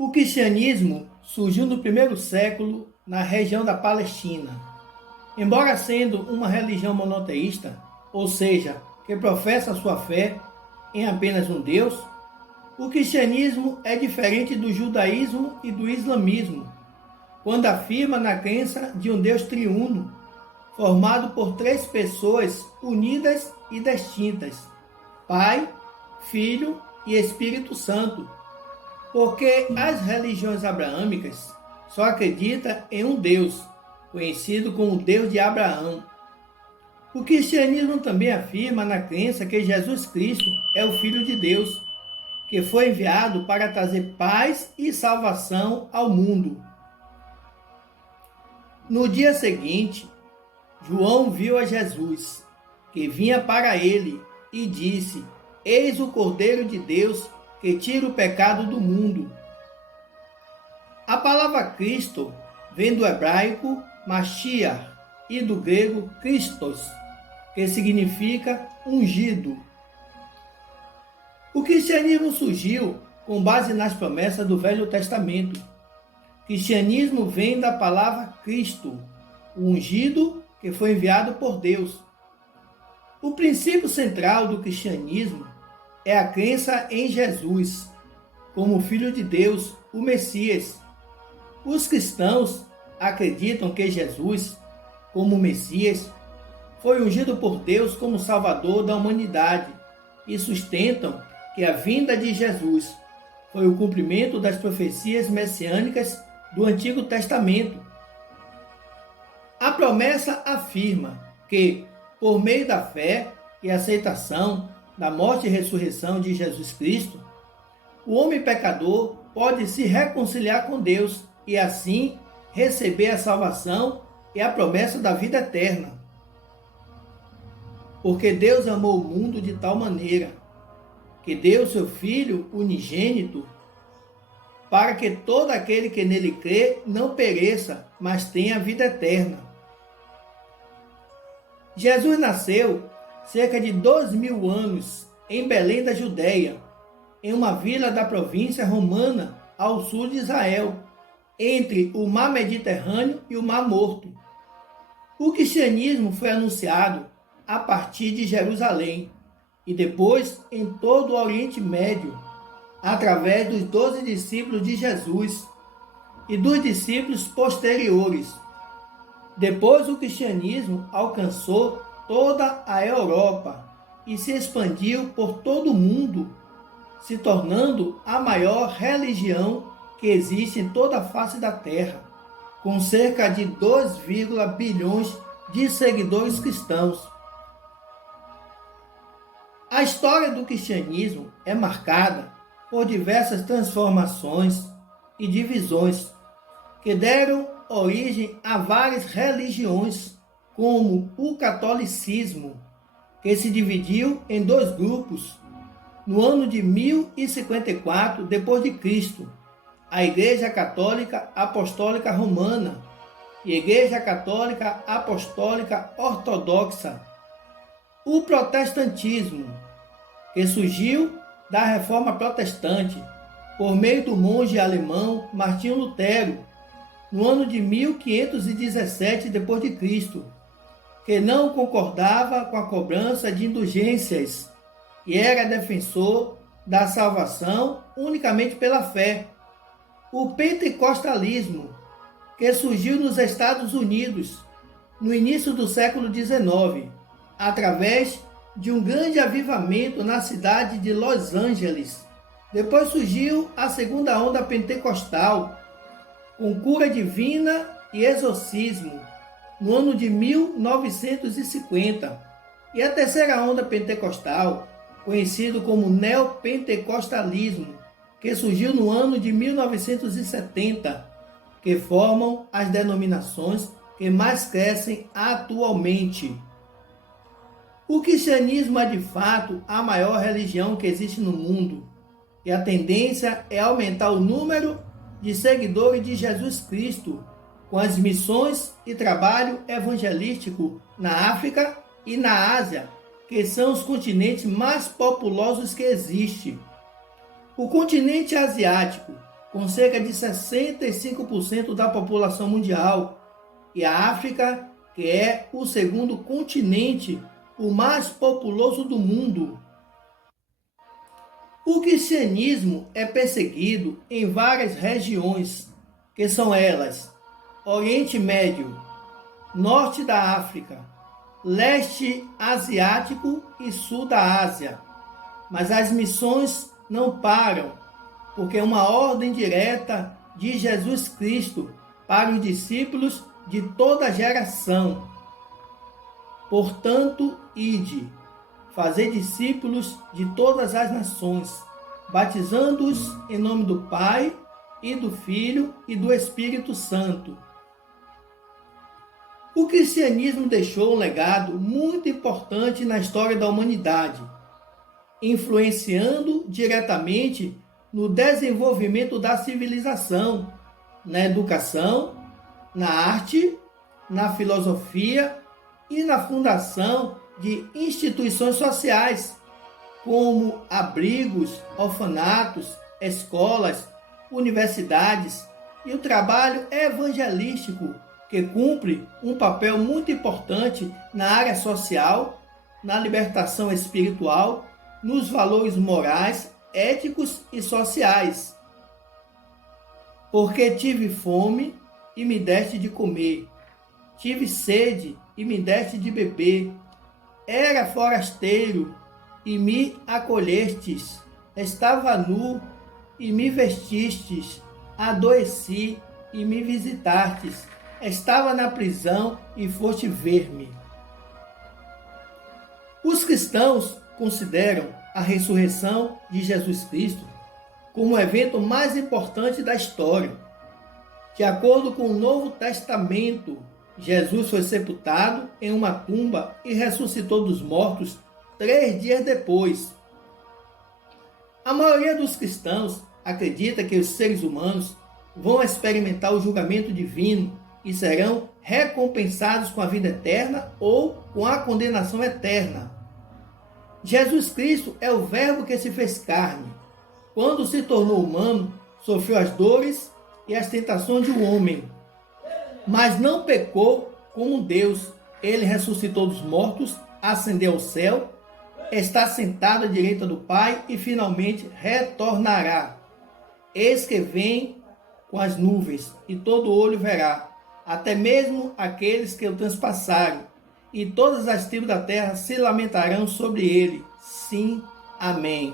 O cristianismo surgiu no primeiro século na região da Palestina. Embora sendo uma religião monoteísta, ou seja, que professa sua fé em apenas um Deus, o cristianismo é diferente do judaísmo e do islamismo, quando afirma na crença de um Deus triuno, formado por três pessoas unidas e distintas: Pai, Filho e Espírito Santo, porque as religiões abraâmicas só acreditam em um Deus, conhecido como o Deus de Abraão. O cristianismo também afirma na crença que Jesus Cristo é o Filho de Deus, que foi enviado para trazer paz e salvação ao mundo. No dia seguinte, João viu a Jesus, que vinha para ele, e disse: Eis o Cordeiro de Deus que tira o pecado do mundo. A palavra Cristo vem do hebraico Mashiach e do grego Christos, que significa ungido. O cristianismo surgiu com base nas promessas do Velho Testamento. Cristianismo vem da palavra Cristo, o ungido que foi enviado por Deus. O princípio central do cristianismo é a crença em Jesus, como Filho de Deus, o Messias. Os cristãos acreditam que Jesus, como Messias, foi ungido por Deus como Salvador da humanidade e sustentam que a vinda de Jesus foi o cumprimento das profecias messiânicas do Antigo Testamento. A promessa afirma que, por meio da fé e aceitação da morte e ressurreição de Jesus Cristo, o homem pecador pode se reconciliar com Deus e assim receber a salvação e a promessa da vida eterna. Porque Deus amou o mundo de tal maneira que deu seu Filho unigênito para que todo aquele que nele crê não pereça, mas tenha vida eterna. Jesus nasceu cerca de 2000 anos em Belém da Judéia, em uma vila da província romana ao sul de Israel, entre o Mar Mediterrâneo e o Mar Morto. O cristianismo foi anunciado a partir de Jerusalém e depois em todo o Oriente Médio, através dos 12 discípulos de Jesus e dos discípulos posteriores. Depois o cristianismo alcançou toda a Europa e se expandiu por todo o mundo, se tornando a maior religião que existe em toda a face da Terra, com cerca de 2, bilhões de seguidores cristãos. A história do cristianismo é marcada por diversas transformações e divisões que deram origem a várias religiões, como o catolicismo, que se dividiu em dois grupos no ano de 1054 d.C., a Igreja Católica Apostólica Romana e a Igreja Católica Apostólica Ortodoxa. O protestantismo, que surgiu da Reforma Protestante por meio do monge alemão Martinho Lutero, no ano de 1517 d.C., que não concordava com a cobrança de indulgências e era defensor da salvação unicamente pela fé. O pentecostalismo, que surgiu nos Estados Unidos no início do século XIX, através de um grande avivamento na cidade de Los Angeles. Depois surgiu a segunda onda pentecostal, com cura divina e exorcismo, no ano de 1950. E a terceira onda pentecostal, conhecido como neopentecostalismo, que surgiu no ano de 1970, que formam as denominações que mais crescem atualmente. O cristianismo é de fato a maior religião que existe no mundo, e a tendência é aumentar o número de seguidores de Jesus Cristo, com as missões e trabalho evangelístico na África e na Ásia, que são os continentes mais populosos que existem. O continente asiático com cerca de 65% da população mundial, e a África, que é o segundo continente, o mais populoso do mundo. O cristianismo é perseguido em várias regiões, que são elas: Oriente Médio, Norte da África, Leste Asiático e Sul da Ásia. Mas as missões não param, porque é uma ordem direta de Jesus Cristo para os discípulos de toda geração. Portanto, ide, fazei discípulos de todas as nações, batizando-os em nome do Pai, e do Filho e do Espírito Santo. O cristianismo deixou um legado muito importante na história da humanidade, influenciando diretamente no desenvolvimento da civilização, na educação, na arte, na filosofia e na fundação de instituições sociais, como abrigos, orfanatos, escolas, universidades e o trabalho evangelístico, que cumpre um papel muito importante na área social, na libertação espiritual, nos valores morais, éticos e sociais. Porque tive fome e me deste de comer, tive sede e me deste de beber, era forasteiro e me acolhestes, estava nu e me vestistes, adoeci e me visitastes, estava na prisão e foste ver-me. Os cristãos consideram a ressurreição de Jesus Cristo como o evento mais importante da história. De acordo com o Novo Testamento, Jesus foi sepultado em uma tumba e ressuscitou dos mortos 3 dias depois. A maioria dos cristãos acredita que os seres humanos vão experimentar o julgamento divino e serão recompensados com a vida eterna ou com a condenação eterna. Jesus Cristo é o Verbo que se fez carne. Quando se tornou humano, sofreu as dores e as tentações de um homem, mas não pecou como Deus. Ele ressuscitou dos mortos, ascendeu ao céu, está sentado à direita do Pai e finalmente retornará. Eis que vem com as nuvens, e todo olho verá, até mesmo aqueles que o transpassaram, e todas as tribos da terra se lamentarão sobre ele. Sim, amém.